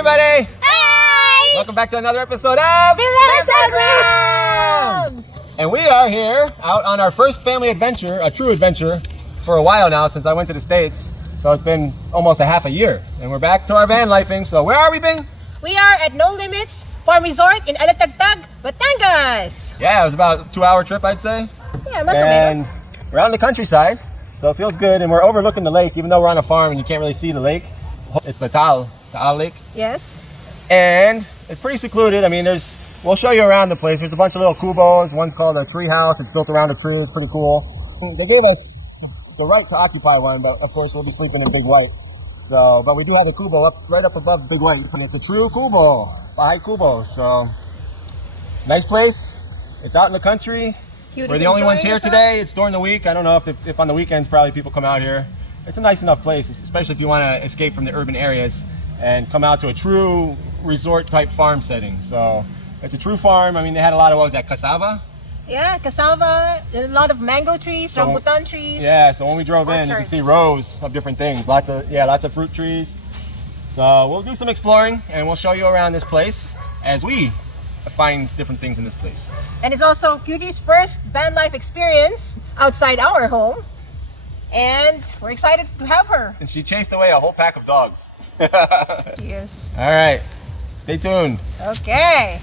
everybody! Hi! Welcome back to another episode of FilAmstagram! And we are here out on our first family adventure, a true adventure, for a while now since I went to the States. So it's been almost a half a year. And we're back to our van lifing. So where are we, Bing? We are at NoLimits KFB Resort in Alitagtag Batangas. Yeah, it was about a 2-hour trip, I'd say. Yeah, mas o And menos. we're out in the countryside, so it feels good. And we're overlooking the lake, even though we're on a farm and you can't really see the lake. It's the Taal Lake. Yes. And it's pretty secluded. I mean, we'll show you around the place. There's a bunch of little kubos. One's called a treehouse. It's built around a tree. It's pretty cool. They gave us the right to occupy one, but of course we'll be sleeping in Big White. So, but we do have a kubo right up above Big White. And it's a true kubo, Bahay kubo. So, nice place. It's out in the country. We're the only ones here today. It's during the week. I don't know if on the weekends probably people come out here. It's a nice enough place, especially if you want to escape from the urban areas and come out to a true resort type farm setting. So it's a true farm. I mean, they had a lot of, what was that, cassava? Yeah, cassava, a lot of mango trees, rambutan trees. Yeah, so when we drove in, you can see rows of different things. Lots of fruit trees. So we'll do some exploring and we'll show you around this place as we find different things in this place. And it's also Cutie's first van life experience outside our home. And we're excited to have her. And she chased away a whole pack of dogs. Yes. All right, stay tuned. Okay.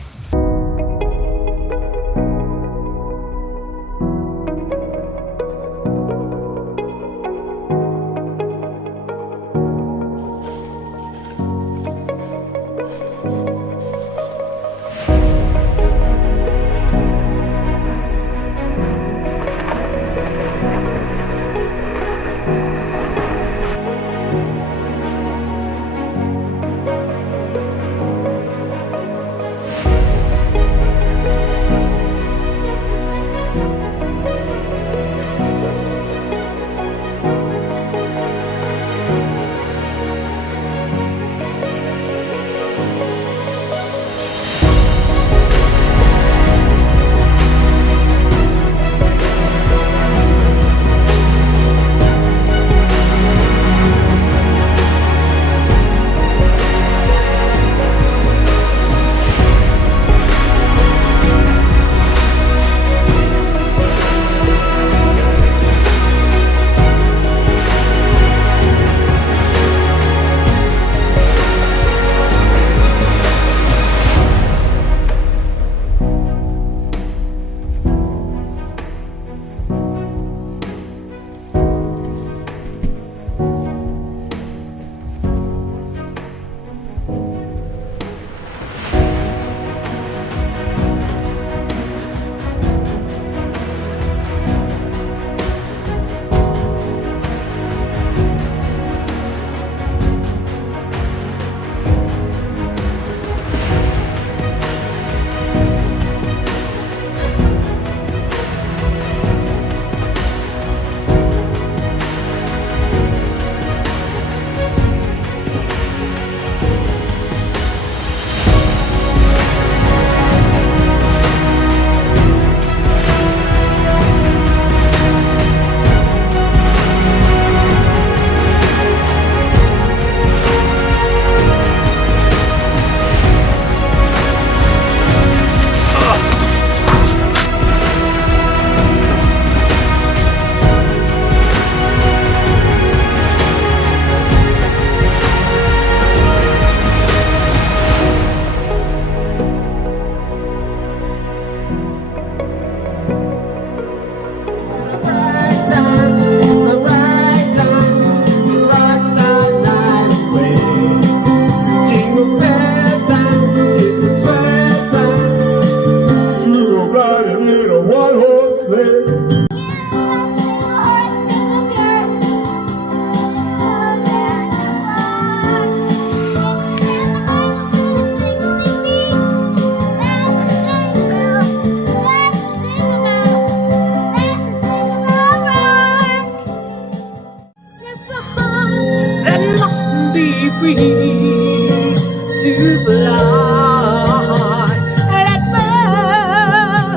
free to fly. And at first,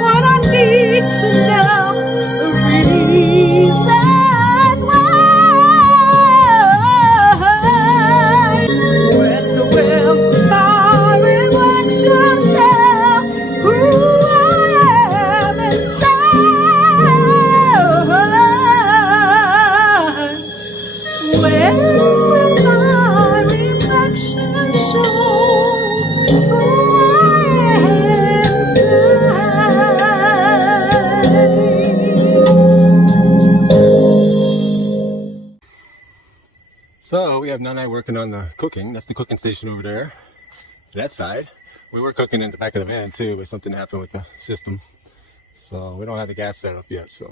what I need to know the reason why. When the weather So we have Nanai working on the cooking. That's the cooking station over there. That side. We were cooking in the back of the van too, but something happened with the system. So we don't have the gas set up yet, so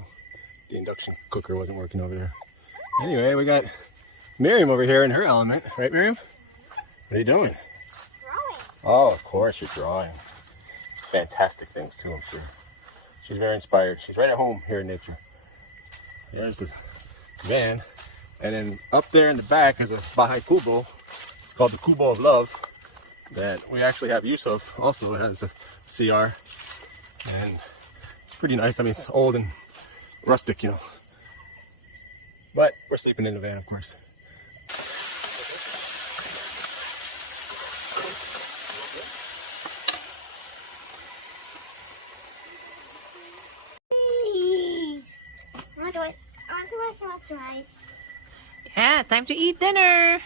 the induction cooker wasn't working over there. Anyway, we got Miriam over here in her element. Right, Miriam? What are you doing? Drawing. Oh, of course you're drawing. Fantastic things too, I'm sure. She's very inspired. She's right at home here in nature. There's the van. And then up there in the back is a Baha'i kubo. It's called the Kubo of Love, that we actually have use of. Also, it has a CR. And it's pretty nice. I mean, it's old and rustic, you know. But we're sleeping in the van, of course. I want to watch lots of rice. Yeah, time to eat dinner.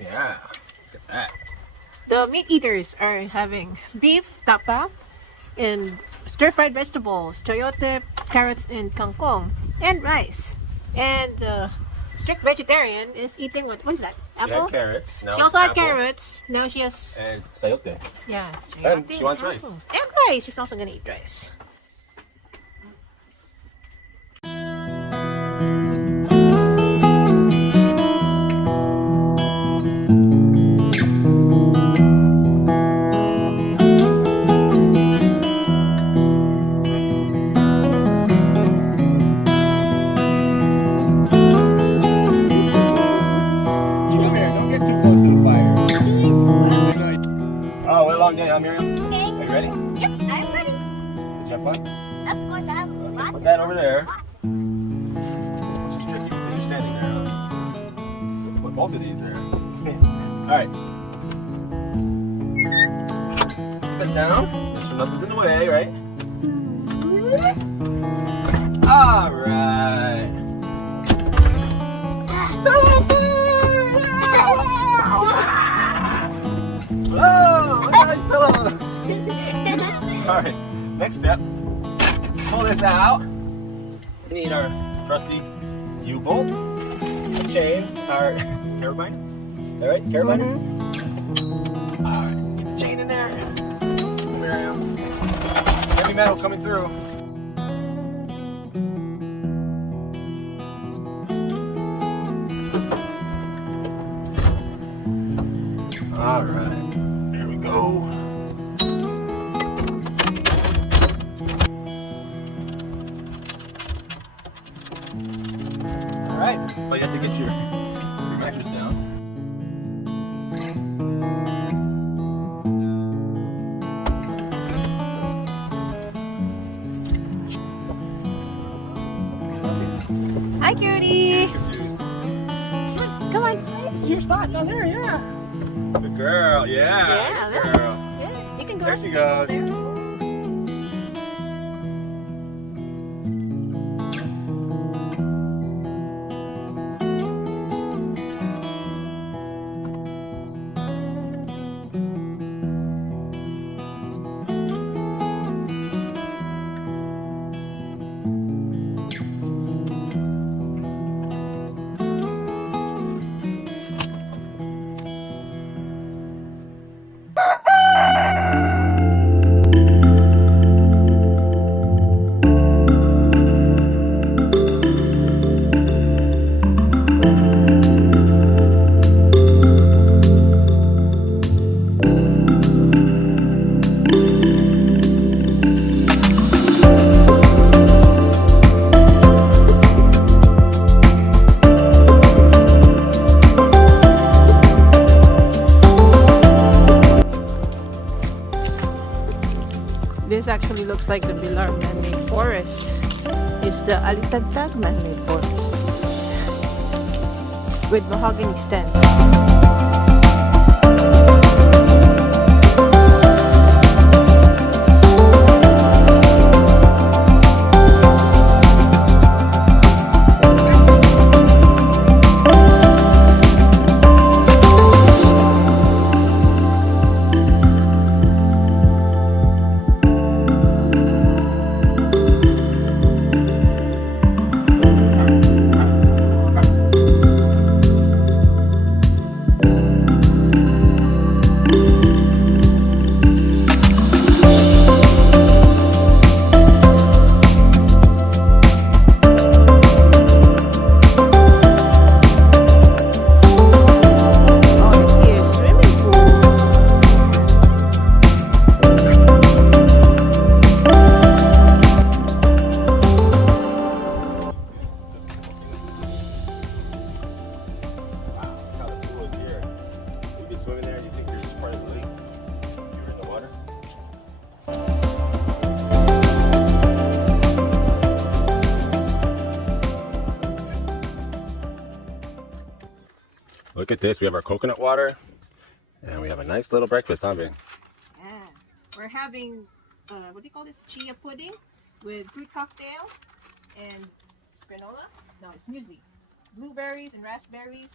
Yeah, look at that. The meat eaters are having beef tapa and stir-fried vegetables, chayote, carrots, and kangkong, and rice. And the strict vegetarian is eating what is that? She Apple? had carrots. Now She also had apple, carrots. Now she has and sayote. yeah. And chayote she wants and rice. apple. And rice. She's also gonna eat rice. Miriam? Okay. Are you ready? Yep, I'm ready. Did you have fun? Of course, I have lots. Put that over there. Lots. It's just tricky because you're standing there. Put both of these there. Alright. Keep it down. Make sure nothing's in the way, right? Alright. Oh, nice pillows. Alright, next step. Pull this out. We need our trusty U-bolt, a chain, our carabiner. Alright, carabiner? Alright, get the chain in there. Miriam. Heavy metal coming through. Alright, there we go. Alright, well, you have to get your mattress down. Hi, cutie. Confused. Come on. It's your spot down there. Yeah. Good girl, yeah. Yeah, Good there. girl. Yeah. You can go. There she goes. This actually looks like the Bilar man-made forest. It's the Alitagtag man-made forest with mahogany stems. look at this. We have our coconut water. And we have a nice little breakfast, huh, babe? Yeah. We're having, what do you call this? Chia pudding with fruit cocktail and granola. No, it's muesli. Blueberries and raspberries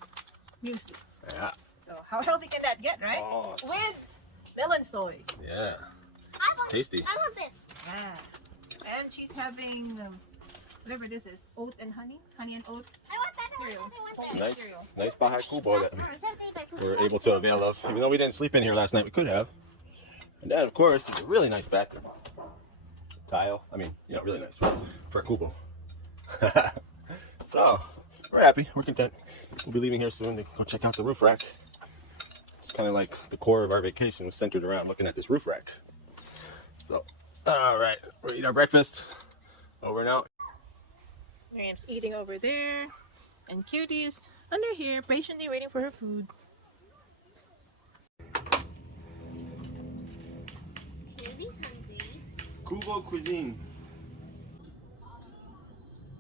muesli. Yeah. So how healthy can that get, right? Oh. With melon soy. Yeah. Tasty. I want this. Yeah. And she's having whatever this is, oat and honey and oat I want that. cereal. I want that. Nice, Cereal. nice Baja Kubo that Something like we were able to avail of. Even though we didn't sleep in here last night, we could have. And then, of course, it's a really nice bathroom. Tile. I mean, you know, really nice for a Kubo. So, we're happy. We're content. We'll be leaving here soon to go check out the roof rack. It's kind of like the core of our vacation was centered around looking at this roof rack. So, all right, we'll eat our breakfast. Over and out. Miriam's eating over there, and Cutie's under here, patiently waiting for her food. Baby's hungry. Kubo cuisine.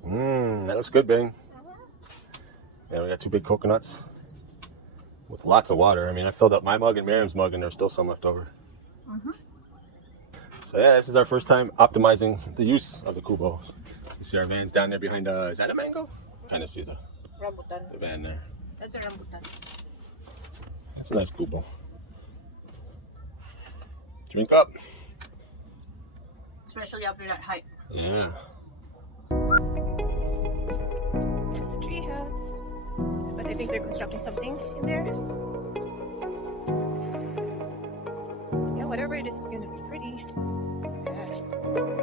That looks good, babe. Yeah, we got 2 big coconuts with lots of water. I mean, I filled up my mug and Miriam's mug, and there's still some left over. So yeah, this is our first time optimizing the use of the Kubo. You see our vans down there behind, is that a mango? Kind of see the Rambutan. van there. That's a rambutan. That's a nice Kubo. Drink up. Especially after that hike. Yeah. It's a treehouse. But I think they're constructing something in there. Yeah, whatever it is going to be pretty. Yeah.